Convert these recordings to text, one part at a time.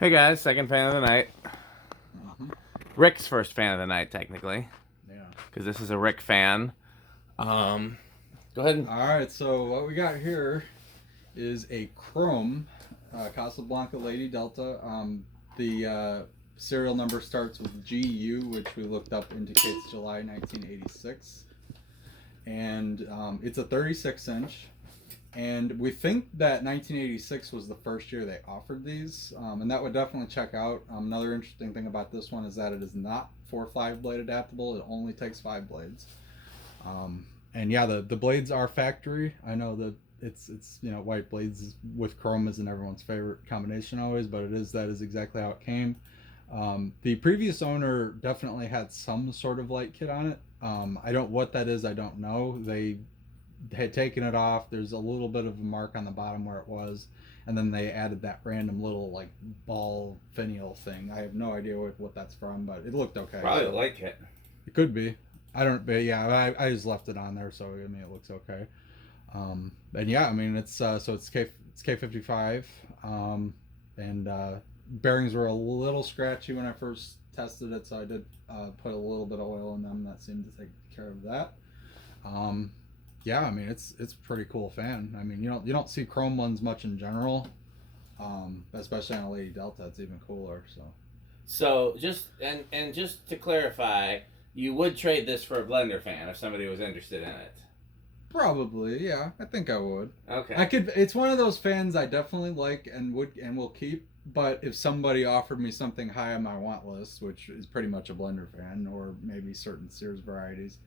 Hey guys, second fan of the night. Mm-hmm. Rick's first fan of the night, technically, Yeah. because this is a Rick fan. Go ahead. All right. So what we got here is a chrome Casablanca Lady Delta. The serial number starts with GU, which we looked up indicates July 1986, and it's a 36 inch. And we think that 1986 was the first year they offered these, and that would definitely check out. Another interesting thing about this one is that it is not 4 5 blade adaptable. It only takes 5 blades. And yeah, the blades are factory. I know that it's white blades with chrome isn't everyone's favorite combination always, but that is exactly how it came. The previous owner definitely had some sort of light kit on it. I don't what that is. I don't know. They had taken it off. There's a little bit of a mark on the bottom where it was, and then they added that random little like ball finial thing. I have no idea what that's from, but it looked okay. Probably a light kit. It could be. I don't. But yeah, I just left it on there, so I mean it looks okay. And yeah, I mean it's K55, and bearings were a little scratchy when I first tested it, so I did put a little bit of oil in them. That seemed to take care of that. Um, yeah, I mean it's a pretty cool fan. I mean you don't see chrome ones much in general, especially on a Lady Delta. It's even cooler. So So just to clarify, you would trade this for a blender fan if somebody was interested in it. probably, yeah, I think I would. I Okay. could. It's one of those fans I definitely like and will keep. But if somebody offered me something high on my want list, which is pretty much a blender fan or maybe certain Sears varieties,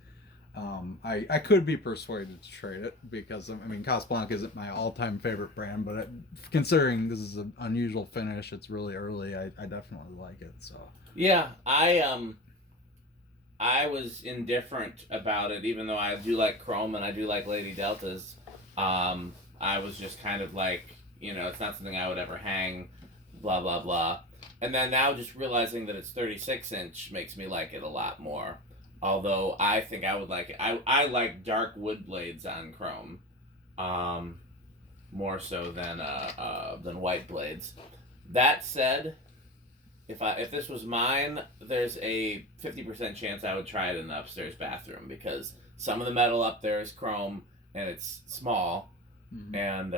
I could be persuaded to trade it because I mean Casablanca isn't my all-time favorite brand, but considering this is an unusual finish, it's really early. I definitely like it. So Yeah, I was indifferent about it, even though I do like Chrome and I do like Lady Deltas. I was just kind of like, it's not something I would ever hang, blah blah blah. And then now just realizing that it's 36-inch makes me like it a lot more. Although I think I would like it. I like dark wood blades on Chrome, um, more so than white blades. That said, if this was mine, there's a 50% chance I would try it in the upstairs bathroom because some of the metal up there is chrome and it's small mm-hmm. and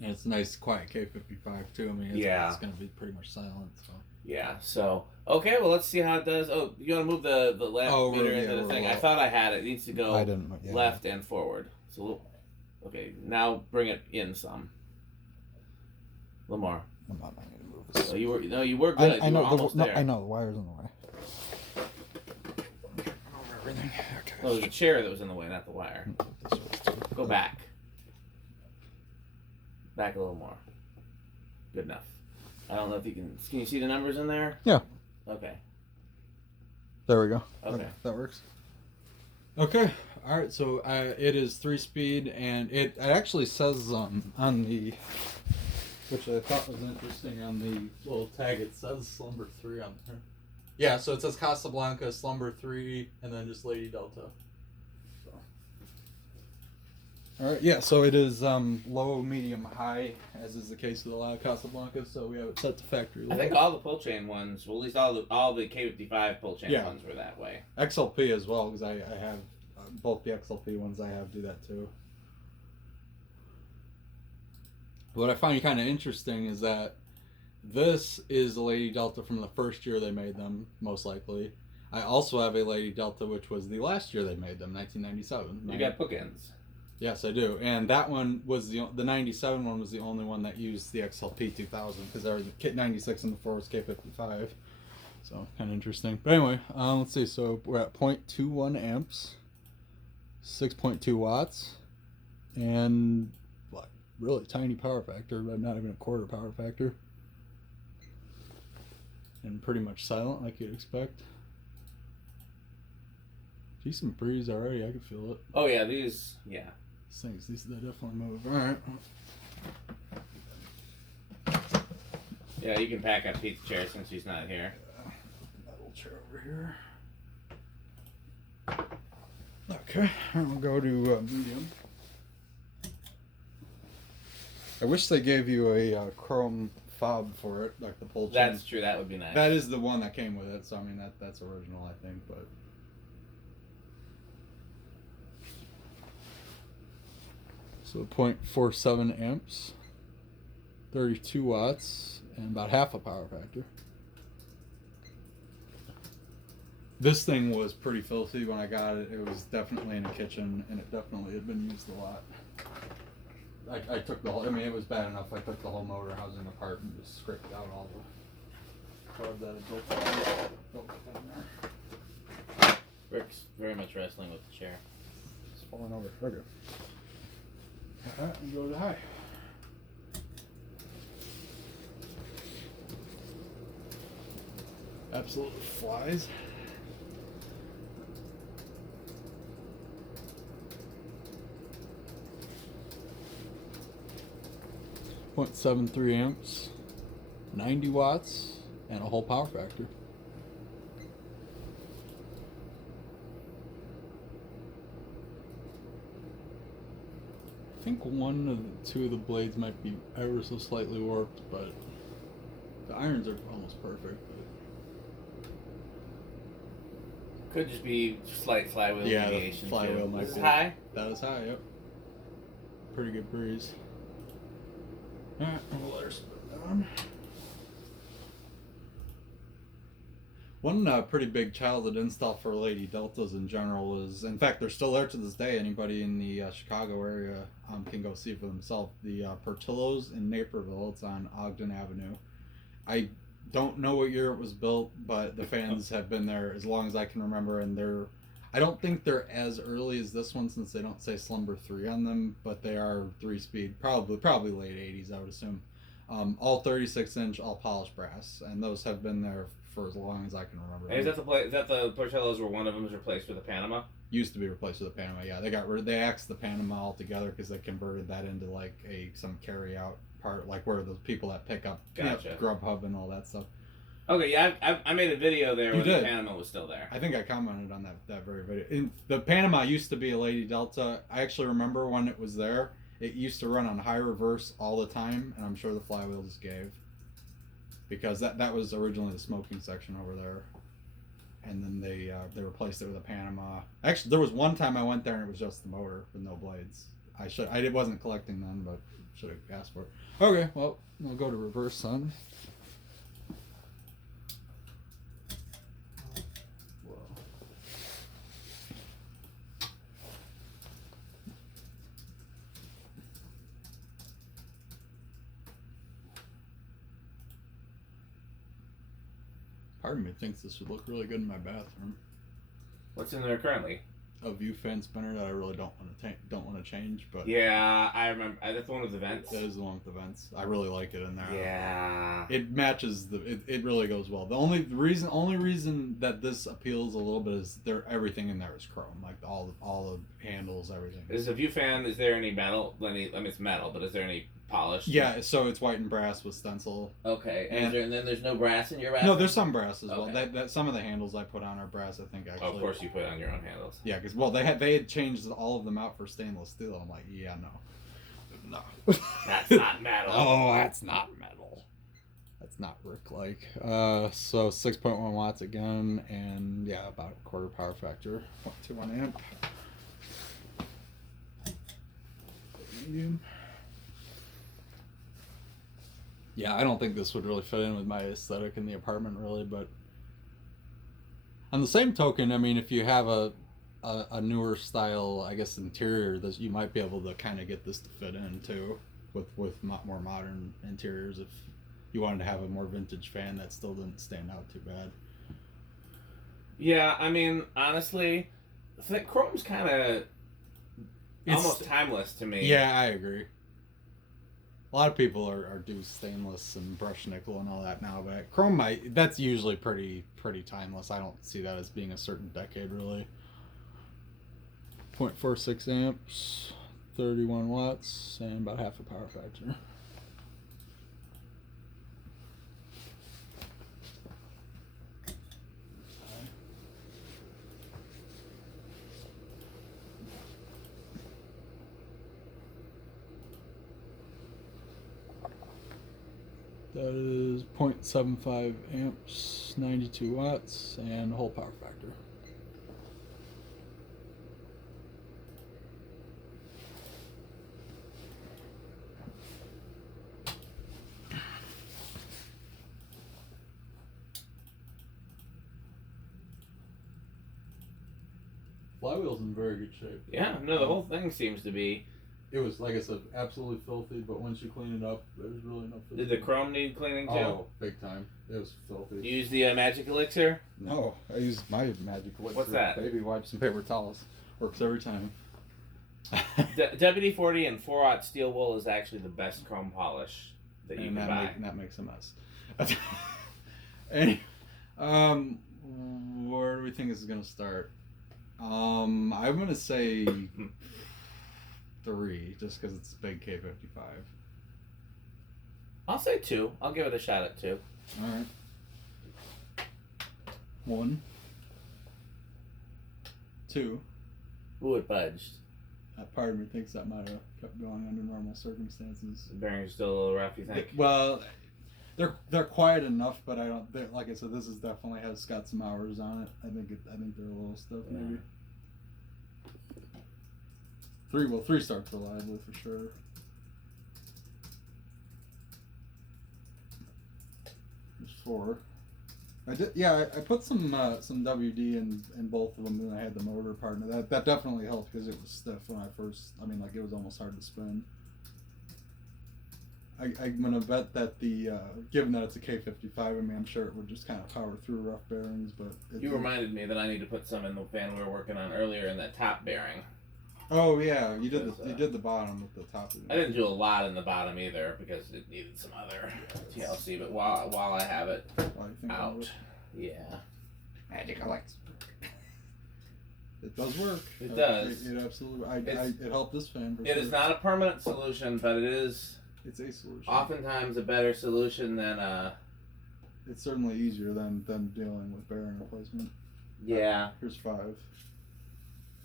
and it's a nice quiet K55 too. I mean it's gonna be pretty much silent. So yeah. So okay, well let's see how it does. Oh, you want to move the lamp meter into the thing? I thought I had it. It needs to go I didn't. Yeah. left and forward. So okay, now bring it in some. A little more. I'm not going to move this. So you were good. I you know were almost there. I know the wire's in the way. Everything. Okay. No, it was the chair that was in the way, not the wire. Go back. Back a little more. Good enough. I don't know if you can. Can you see the numbers in there? Yeah. Okay. There we go. Okay. That works. Okay. All right. So it is 3-speed, and it actually says on the, which I thought was interesting, on the little tag, it says Slumber 3 on there. Yeah. So it says Casablanca, Slumber 3, and then just Lady Delta. So. All right. Yeah. So it is low, medium, high, as is the case with a lot of Casablancas. So we have it set to factory. I think all the pull chain ones, well, at least all the K55 pull chain ones were that way. XLP as well, because I have both the XLP ones I have do that too. What I find kind of interesting is that this is a Lady Delta from the first year they made them, most likely. I also have a Lady Delta, which was the last year they made them, 1997. You got bookends. Yes, I do. And that one was the 97 one was the only one that used the XLP 2000 because there was the Kit 96 and the 4 was K55. So, kind of interesting. But anyway, let's see. So, we're at 0.21 amps, 6.2 watts, and like really tiny power factor, but not even a quarter power factor. And pretty much silent like you'd expect. Decent breeze already, I can feel it. Oh, yeah, these, yeah. These they definitely move. Alright. Yeah, you can pack up Pete's chair since he's not here. Metal chair over here. Okay, we'll go to medium. I wish they gave you a chrome fob for it, like the pull chain. That's true. That would be nice. That is the one that came with it, so I mean that's original, I think. But so 0.47 amps, 32 watts, and about half a power factor. This thing was pretty filthy when I got it. It was definitely in a kitchen, and it definitely had been used a lot. I took the whole, I mean, it was bad enough. I took the whole motor housing apart and just scraped out all the carbs that had built up in there. Rick's very much wrestling with the chair. It's falling over. Okay. Alright, and go to high. Absolutely flies. .73 amps, 90 watts, and a whole power factor. I think one of the two of the blades might be ever so slightly warped, but the irons are almost perfect. Could just be slight flywheel deviation. The flywheel might be. This is high? That is high, yep. Pretty good breeze. Alright, we'll let her split down. One pretty big childhood install for Lady Deltas in general is, in fact, they're still there to this day. Anybody in the Chicago area can go see for themselves. The Portillo's in Naperville. It's on Ogden Avenue. I don't know what year it was built, but the fans have been there as long as I can remember, and I don't think they're as early as this one since they don't say Slumber 3 on them, but they are 3-speed, probably late 80s, I would assume. All 36-inch, all polished brass, and those have been there for as long as I can remember. And is that the Portillo's where one of them was replaced with a Panama? Used to be replaced with a Panama, yeah. They axed the Panama altogether because they converted that into like some carry-out part, like where the people that pick up Grubhub and all that stuff. Okay, yeah, I made a video there where the Panama was still there. I think I commented on that very video. The Panama used to be a Lady Delta. I actually remember when it was there. It used to run on high reverse all the time, and I'm sure the flywheel just gave. Because that was originally the smoking section over there. And then they replaced it with a Panama. Actually, there was one time I went there and it was just the motor with no blades. I wasn't collecting then, but should have asked for it. Okay, well, we'll go to reverse then. Part of me thinks this would look really good in my bathroom. What's in there currently? A view fan spinner that I really don't want to change, but yeah, I remember that's the one with the vents. That is the one with the vents. I really like it in there. Yeah, it matches it really goes well. The only reason that this appeals a little bit is everything in there is chrome, like all the handles, everything. Is the view fan? Is there any metal? I mean, it's metal, but is there any polish? Yeah, so it's white and brass with stencil. Okay, and then there's no brass in your bathroom? No, there's some brass as well. That some of the handles I put on are brass, I think, actually. Oh, of course you put on your own handles. Yeah, because they had changed all of them out for stainless steel. I'm like, yeah, no. That's not metal. Oh, that's not metal. That's not Rick-like. So 6.1 watts again, and yeah, about a quarter power factor. 0.21 amp. Medium. Yeah, I don't think this would really fit in with my aesthetic in the apartment, really, but on the same token, I mean, if you have a newer style, I guess, interior, you might be able to kind of get this to fit in, too, with more modern interiors, if you wanted to have a more vintage fan that still didn't stand out too bad. Yeah, I mean, honestly, chrome's kind of almost timeless to me. Yeah, I agree. A lot of people are do stainless and brushed nickel and all that now, but chrome that's usually pretty timeless. I don't see that as being a certain decade, really. 0.46 amps, 31 watts, and about half a power factor. That is 0.75 amps, 92 watts, and whole power factor. Flywheel's in very good shape. Yeah, no, the whole thing seems to be. It was, like I said, absolutely filthy, but once you clean it up, there's really no filthy. Did the chrome need cleaning too? Oh, big time. It was filthy. You use the magic elixir? No, I use my magic elixir. What's that? Baby wipes and paper towels. Works every time. WD-40 and 4-aught steel wool is actually the best chrome polish that you can buy. That makes a mess. Anyway, where do we think this is going to start? I'm going to say 3, just because it's a big K55. I'll say 2. I'll give it a shot at 2. Alright. 1. 2. Ooh, it budged. That part of me thinks that might have kept going under normal circumstances. The bearings are still a little rough, you think? Well, they're quiet enough, but I don't. Like I said, this is definitely has got some hours on it. I think they're a little stiff, maybe. 3 starts reliably for sure. There's 4. I put some WD in both of them, and I had the motor partner. That definitely helped because it was stiff when I first. I mean, like it was almost hard to spin. I'm gonna bet that given that it's a K55, I mean, I'm sure it would just kind of power through rough bearings. But you reminded me that I need to put some in the fan we were working on earlier in that top bearing. Oh yeah, you did the bottom with the top. I didn't do a lot in the bottom either because it needed some other TLC. But while I have it out, yeah, magic elixir. It does work. It does. It absolutely. It helped this fan. It is not a permanent solution, but it is. It's a solution. Oftentimes a better solution than It's certainly easier than dealing with bearing replacement. Yeah. Here's 5.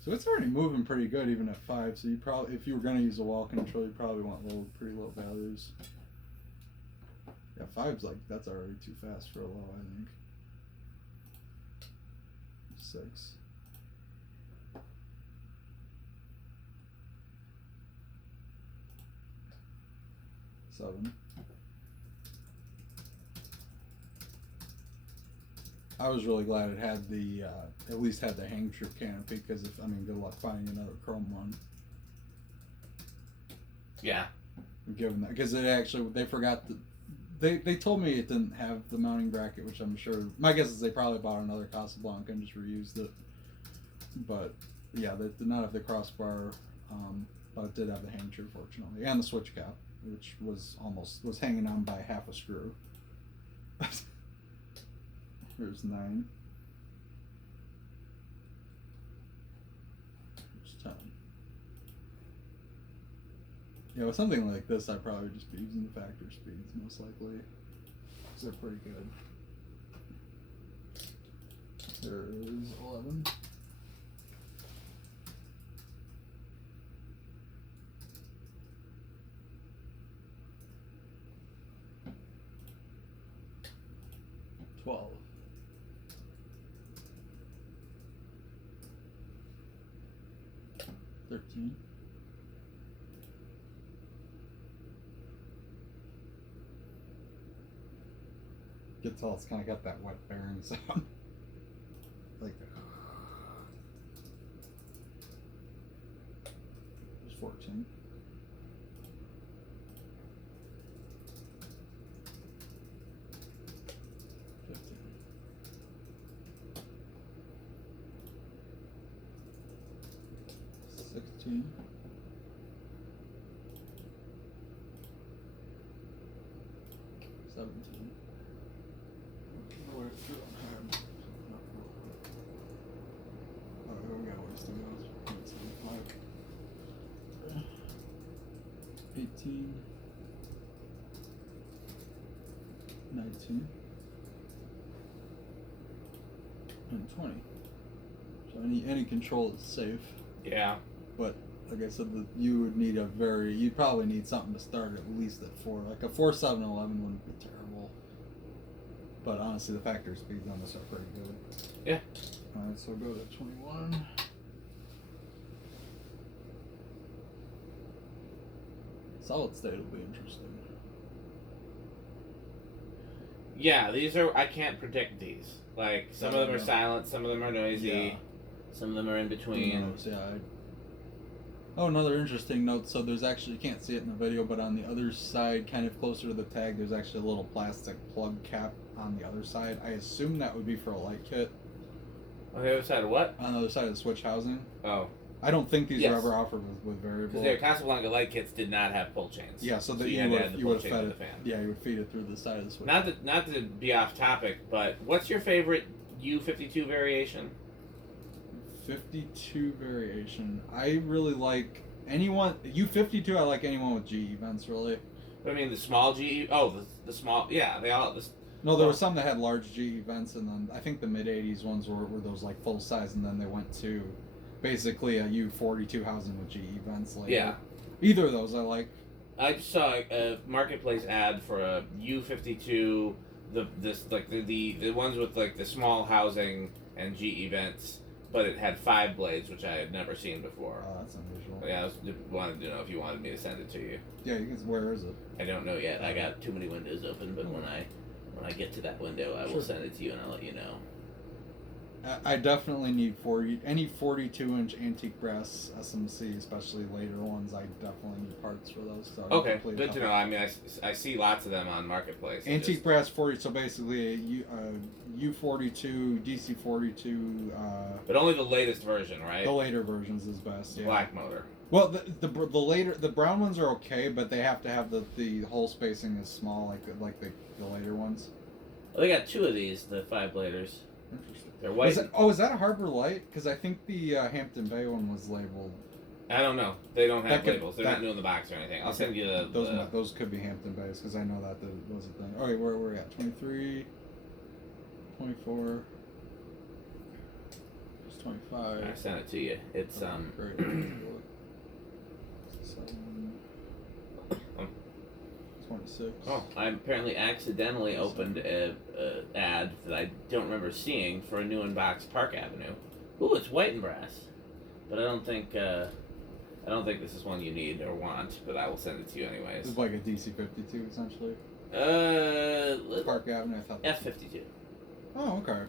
So it's already moving pretty good even at 5. So you probably, if you were gonna use a wall control, you probably want pretty low values. Yeah, 5's like that's already too fast for a low, I think. 6. 7. I was really glad it had the at least had the hang trip canopy because good luck finding another chrome one. Yeah. Given that, because they forgot they told me it didn't have the mounting bracket, which I'm sure my guess is they probably bought another Casablanca and just reused it. But yeah, they did not have the crossbar, but it did have the hang trip fortunately, and the switch cap, which was hanging on by half a screw. Here's 9. Here's 10. Yeah, with something like this, I'd probably just be using the factor speeds most likely, because they're pretty good. There's 11. $12. 13. 'Can tell it's kind of got that wet bearing sound. Like, there's 14. 15. 16. 17. We got ways to go. 18. 19. And 20. So any control is safe. Yeah. But like I said, you'd probably need something to start at least at 4. Like a 4.711 wouldn't be terrible. But honestly, the factory speeds on this are pretty good. Yeah. Alright, so we'll go to 21. Solid state will be interesting. Yeah, these are. I can't predict these. Like some of them are silent, some of them are noisy, some of them are in between. Oh, another interesting note. So there's actually, you can't see it in the video, but on the other side, kind of closer to the tag, there's actually a little plastic plug cap on the other side. I assume that would be for a light kit. On the other side of what? On the other side of the switch housing. Oh. I don't think these are ever offered with variable. Because their Casablanca light kits did not have pull chains. Yeah, so that you would fed it. Yeah, you would feed it through the side of the switch. Not to be off topic, but what's your favorite U52 variation? 52 variation. I really like anyone. U52. I like anyone with GE vents, really. I mean, the small GE. Oh, the small. Yeah, they all. No, there were some that had large GE vents, and then I think the mid 80s ones were those like full size, and then they went to basically a U42 housing with GE vents later. Yeah. Either of those I like. I just saw a marketplace ad for a U52. The ones with like the small housing and GE vents, but it had 5 blades, which I had never seen before. Oh, that's unusual. Yeah, I wanted to know if you wanted me to send it to you. Yeah, where is it? I don't know yet. I got too many windows open, but when I get to that window, I will send it to you and I'll let you know. I definitely need any 42-inch antique brass SMC, especially later ones. I definitely need parts for those. So okay, good to know. I mean, I see lots of them on Marketplace. Antique brass 40, so basically a U42, DC42. But only the latest version, right? The later versions is best. Yeah. Black motor. Well, the brown ones are okay, but they have to have the hole spacing is small, like the later ones. Well, they got 2 of these, the 5-bladers. Interesting. They're white. Is that a Harbor Light? Because I think the Hampton Bay one was labeled. I don't know. They don't have labels. They're not new in the box or anything. I'll send you those could be Hampton Bays because I know that was a thing. Okay, where are we at? 23, 24, it's 25. I sent it to you. It's Great. 26. Oh, I apparently accidentally opened a ad that I don't remember seeing for a new in-box Park Avenue. Ooh, it's white and brass, but I don't think this is one you need or want. But I will send it to you anyways. It's like a DC52 essentially. Park Avenue. I thought F52. Oh, okay.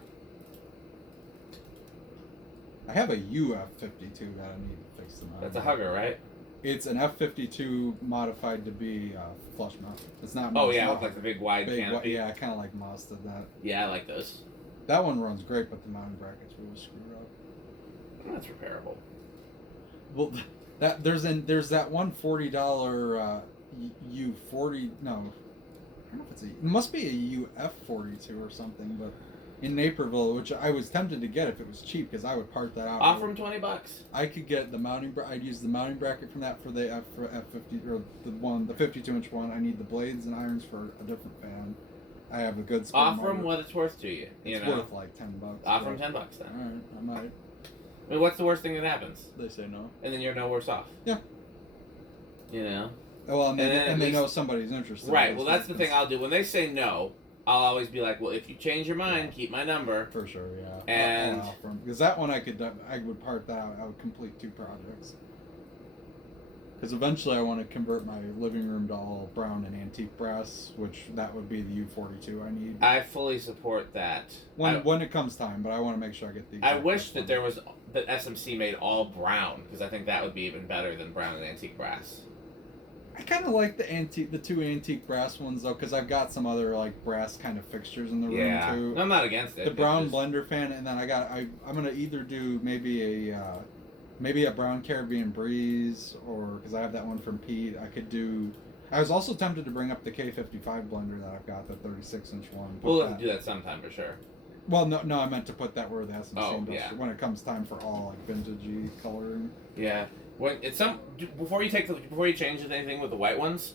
I have a UF52 that I need to fix them out. That's a hugger, right? It's an F52 modified to be flush mount. It's not. Oh yeah, with like the big wide canopy. Yeah, I kind of like Mazda did that. Yeah, I like those. That one runs great, but the mounting bracket's really screwed up. That's repairable. Well, there's that one $40 U40. No, I don't know if it must be a UF42 or something, but. In Naperville, which I was tempted to get if it was cheap, because I would part that out. Offer them $20. I could get the mounting. I'd use the mounting bracket from that for the F50 or the 52-inch one. I need the blades and irons for a different fan. I have a good. Offer them what it's worth to you. It's worth like $10. Offer them $10 then. All right, I might. I mean, what's the worst thing that happens? They say no. And then you're no worse off. Yeah. You know. Well, and they know somebody's interested. Right. Well, that's the thing I'll do when they say no. I'll always be like, well, if you change your mind, keep my number. For sure, yeah. And because that one I would part that out. I would complete 2 projects. Because eventually I want to convert my living room to all brown and antique brass, which that would be the U42 I need. I fully support that. When it comes time, but I want to make sure I get the. I wish that there was that SMC made all brown, because I think that would be even better than brown and antique brass. I kind of like the 2 antique brass ones though, because I've got some other like brass kind of fixtures in the room too. No, I'm not against it. The brown blender fan, and then I'm gonna either do maybe a brown Caribbean Breeze, or because I have that one from Pete. I was also tempted to bring up the K55 blender that I've got, the 36-inch one. We'll have to do that sometime for sure. Well, no, I meant to put that where the SMC yeah. when it comes time for all like vintagey coloring. Yeah. When before you change anything with the white ones,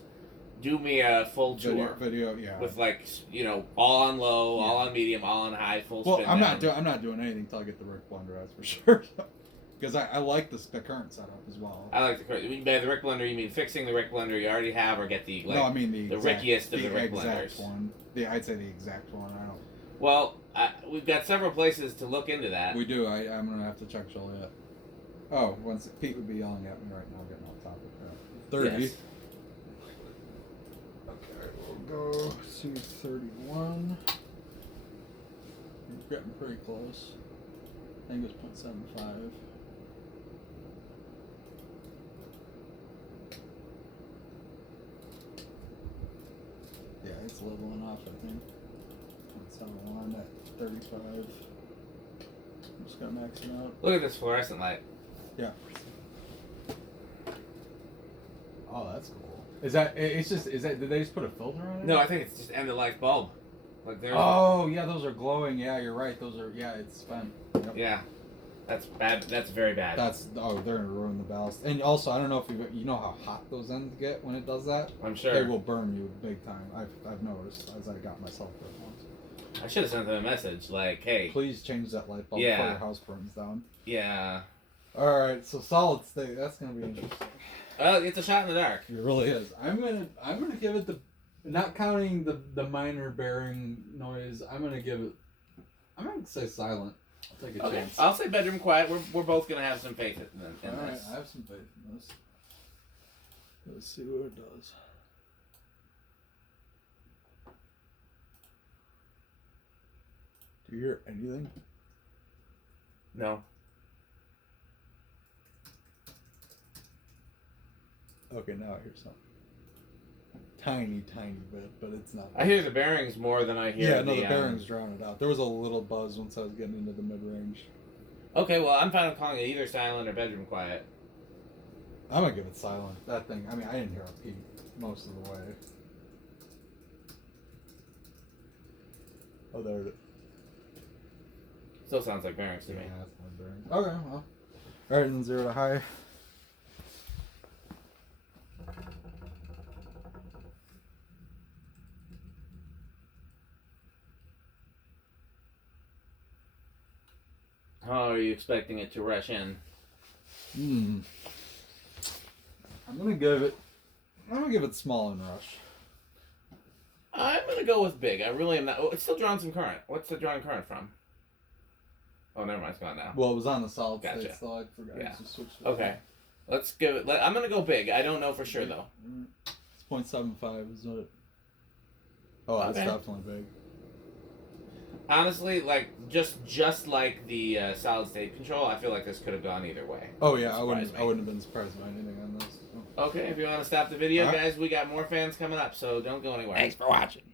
do me a full tour. Video, yeah. With all on low, all on medium, all on high, full spin. I'm not doing anything until I get the Rick blender, that's for sure. Because I like the current setup as well. I like the current. By the Rick blender, you mean fixing the Rick blender you already have, or get the no, I mean the rickiest of the Rick blenders? One. I'd say the exact one. I don't. Well, we've got several places to look into that. We do. I'm gonna have to check Joliet. Oh, Pete would be yelling at me right now, getting off topic. 30. Yes. Okay, we'll go to 31. We're getting pretty close. I think it's 0.75. Yeah, it's leveling off, I think. 0.71 at 35. I'm just gonna max it out. Look at this fluorescent light. Yeah. Oh, that's cool. Is that? Did they just put a filter on it? No, I think it's just end of life bulb. Like there's. Oh yeah, those are glowing. Yeah, you're right. Those are. Yeah, it's spent. Yep. Yeah, that's bad. That's very bad. They're gonna ruin the ballast. And also, I don't know if you know how hot those ends get when it does that. I'm sure they will burn you big time. I've noticed as I got myself those ones. I should have sent them a message like, "Hey, please change that light bulb before your house burns down." Yeah. All right, so solid state. That's gonna be interesting. Well, it's a shot in the dark. It really is. I'm gonna give it not counting the minor bearing noise. I'm gonna say silent. I'll take a chance. I'll say bedroom quiet. We're both gonna have some faith in All right, this. I have some faith in this. Let's see what it does. Do you hear anything? No. Okay, now I hear something. Tiny bit, but it's not. I hear the bearings more than I hear. Yeah, no, the bearings drown it out. There was a little buzz once I was getting into the mid range. Okay, well, I'm fine with calling it either silent or bedroom quiet. I'm gonna give it silent. That thing. I mean, I didn't hear a peep most of the way. Oh, there it is. Still sounds like bearings to me. Yeah, that's my bearing. Okay, well. Alright, then 0 to high. How are you expecting it to rush in? I'm gonna give it small and rush. I'm gonna go with big. I really am not. Oh, it's still drawing some current. What's it drawing current from? Oh, never mind. It's gone now. Well, it was on the solid Gotcha. state, so I forgot to switch it. Okay. Let's give it. I'm gonna go big. I don't know for sure though. It's 0.75, isn't it? Oh, that's definitely big. Honestly, like just like the solid state control, I feel like this could have gone either way. Oh yeah, I wouldn't have been surprised by anything on this. Okay, if you want to stop the video, guys, we got more fans coming up, so don't go anywhere. Thanks for watching.